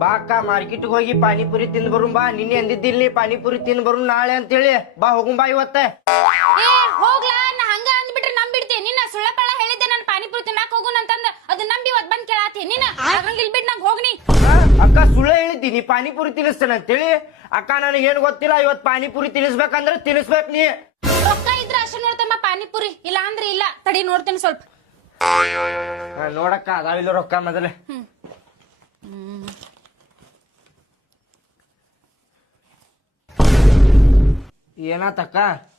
ಬಾ ಅಕ್ಕ ಮಾರ್ಕೆಟ್ ಹೋಗಿ ಪಾನಿಪುರಿ ತಿಂದ್ ಬರು ಬಾ. ನಿನ್ನೆ ಅಂದಿದ್ದಿಲ್ಲಿ ಪಾನಿಪುರಿ ತಿಂದ್ ಬರು ನಾಳೆ ಅಂತೇಳಿ. ಬಾ ಹೋಗುಂ ಬಾ ಇವತ್ತ. ಏ ಹೋಗ್ಲಾ, ನಾ ಹಂಗ ಅಂದ್ಬಿಟ್ರೆ ನಂಬಿಡ್ತಿ. ನಿನ್ನ ಸುಳ್ಳಪಳ್ಳ ಹೇಳಿದ್ದೆ ನಾನು ಪಾನಿಪುರಿ ತಿನ್ನಾಕ ಹೋಗುನ್ ಅಂತಂದ. ಅದು ನಂಬಿ ಇವತ್ ಬಂದ್ ಕೇಳಾತಿ ನೀನ. ಇಲ್ ಬಿಡ್ ನಂಗ್ ಹೋಗ್ನಿ. ಅಕ್ಕ ಸುಳ್ಳ ಹೇಳಿದ್ದೀನಿ ಪಾನಿಪುರಿ ತಿನ್ನಿಸ್ತೇನೆ ಅಂತೇಳಿ. ಅಕ್ಕ ನನಗೆ ಏನ್ ಗೊತ್ತಿಲ್ಲ. ಇವತ್ ಪಾನಿಪುರಿ ತಿನ್ನಿಸ್ಬೇಕಂದ್ರೆ ತಿನ್ನಿಸ್ಬೇಕ್ ನೀ. ರೊಕ್ಕ ಇದ್ರ ಅಷ್ಟೇ ನೋಡ್ತಮ್ಮ ಪಾನಿಪುರಿ, ಇಲ್ಲ ಅಂದ್ರೆ ಇಲ್ಲ. ತಡಿ ನೋಡ್ತೇನೆ ಸ್ವಲ್ಪ. ನೋಡಕ್ಕ ಅದಾವಿಲ್ಲ ರೊಕ್ಕ ಮೊದಲೇ. ಏನಾತಕ್ಕ?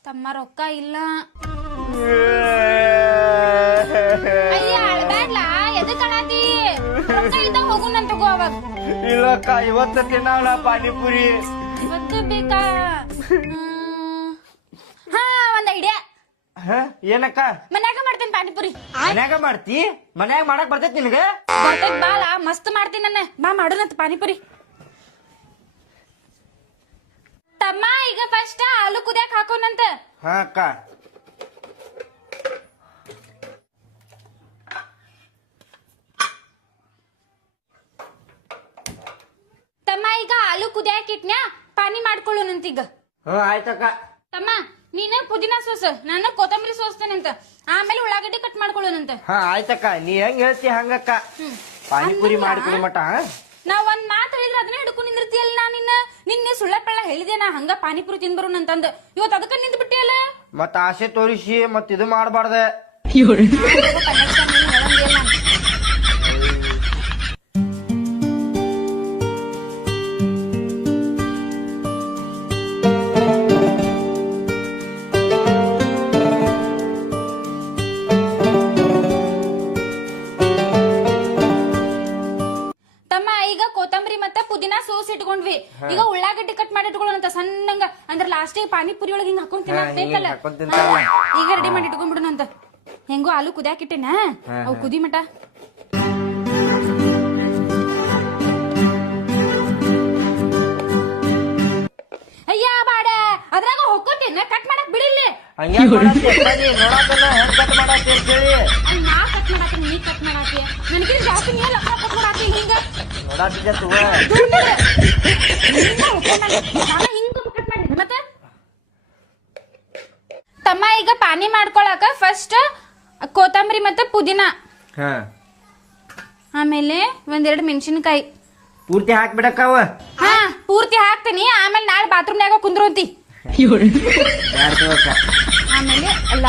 ತಮ್ಮ ರೊಕ್ಕ ಇಲ್ಲ. ಅಯ್ಯ ಅಳ್ಬ್ಯಾಡ್ಲಾ, ಎದಕ್ ಅಳಾತಿ? ರೊಕ್ಕ ಇದ್ದಾಗ ಹೋಗುನ್ ತಗೋ ಅವಾಗ. ಇಲ್ಲಕ್ಕ ಇವತ್ತ ತಿನ್ನೋಣ ಪಾನಿಪುರಿ. ಇವತ್ತು ಬೇಕಾ? ಹಾ, ಒಂದ್ ಐಡಿಯಾ. ಏನಕ್ಕ? ಮನ್ಯಾಗ ಮಾಡ್ತೇನೆ ಪಾನಿಪುರಿ. ಮನ್ಯಾಗ ಮಾಡ್ತಿ? ಮನ್ಯಾಗ ಮಾಡಕ್ ಬರ್ತೈತಿ ನಿನಗ? ಬರ್ತೈತ್ ಬಾಳ ಮಸ್ತ್ ಮಾಡ್ತೀನಿ ನನ್ನ. ಬಾ ಮಾಡೋಣಂತ ಪಾನಿಪುರಿ. ತಮ್ಮ ಈಗ ಫಸ್ಟ್ ಹಾಲು ಕುದಿಯಾಕ ಹಾಕೋಣಂತ. ಹಾ ಅಕ್ಕ. ತಮ್ಮ ಈಗ ಹಾಲು ಕುದಿಯಾಕ ಇಟ್ನ್ಯಾ, ಪಾನಿ ಮಾಡ್ಕೊಳ್ಳೋಣಂತ ಈಗ. ಆಯ್ತಕ್ಕ. ತಮ್ಮ ನೀನು ಪುದೀನಾ ಸೋಸ್, ನಾನು ಕೊತ್ತಂಬರಿ ಸೋಸ್ತೇನಂತ. ಆಮೇಲೆ ಉಳ್ಳಾಗಡ್ಡಿ ಕಟ್ ಮಾಡ್ಕೊಳ್ಳೋಣಂತ. ಹಾ ಆಯ್ತಕ್ಕ, ನೀ ಹೆಂಗ್ ಹೇಳ್ತಿ ಹಂಗಕ್ಕ. ಪಾನಿಪುರಿ ಮಾಡ್ಕೊಡು ಮಟ. ನಾ ಒಂದ್ ಮಾತು ಹೇಳಿದ್ರೆ ಅದನ್ನ ಹಿಡ್ಕೊಂಡು ನಿಂದಿರ್ತಿಯಲ್ಲ. ನಾ ನಿನ್ನೆ ಸುಳ್ಳಪ್ಪಳ್ಳ ಹೇಳಿದೆ ನಾ ಹಂಗ ಪಾನಿಪುರಿ ತಿಂದ್ಬರು ಅಂತಂದ. ಇವತ್ತು ಅದಕ್ಕ ನಿಂದ್ ಬಿಟ್ಟಿಯಲ್ಲ. ಮತ್ತ ಆಸೆ ತೋರಿಸಿ ಮತ್ ಇದು ಮಾಡಬಾರ್ದ. ಕೊತ್ತಂಬರಿ ಮತ್ತೆ ಪುದೀನಾ ಸೋಸ್ ಇಟ್ಕೊಂಡ್ವಿ. ಈಗ ಉಳ್ಳಾಗಡ್ಡಿ ಕಟ್ ಮಾಡಿ ಇಟ್ಕೊಳ್ಳೋಣಂತ ಸಣ್ಣಂಗ. ಅಂದ್ರೆ ಲಾಸ್ಟಿಗೆ ಪಾನಿಪುರಿ ಒಳಗೆ ಹಿಂಗ್ ಹಾಕೊಂಡ್ ತಿನ್ನಲ್ಲ. ಈಗ ರೆಡಿ ಮಾಡಿ ಇಟ್ಕೊಂಡ್ಬಿಡೋಣಂತ. ಹೆಂಗೋ ಆಲೂ ಕುದಿಯಾಕಿಟ್ಟೆನಾ, ಅವು ಕುದಿ ಮಟ. ಅಯ್ಯ ಬಾಡ, ಅದ್ರಾಗ ಹೊಕ್ಕೋತೇನ ಕಟ್ ಮಾಡಕ್ ಬಿಡಿಲ್ಲ. ನಾ ಕಟ್ ಮಾಡಾತೀನಿ, ನೀ ಕಟ್ ಮಾಡಾತಿ. ನನಗಿಂತ ಜಾಸ್ತಿ ನೀ ಲಕ್ಕ ಕಟ್ ಮಾಡಾತಿ. ಹಿಂಗ ಮತ್ತೆ ತಮ್ಮ ಈಗ ಪಾನಿ ಮಾಡ್ಕೊಳಕ ಫಸ್ಟ್ ಕೊತ್ತಂಬರಿ ಮತ್ತೆ ಪುದೀನಾ, ಆಮೇಲೆ ಒಂದೆರಡು ಮೆಣಸಿನಕಾಯಿ ಪೂರ್ತಿ ಹಾಕ್ಬಿಡಕ್ಕವ. ಹಾ ಪೂರ್ತಿ ಹಾಕ್ತೀನಿ. ಆಮೇಲೆ ನಾಳೆ ಬಾತ್ರೂಮ್ನಾಗ ಕುಂದ್ರಂತಿ. ಆಮೇಲೆ ಅಲ್ಲ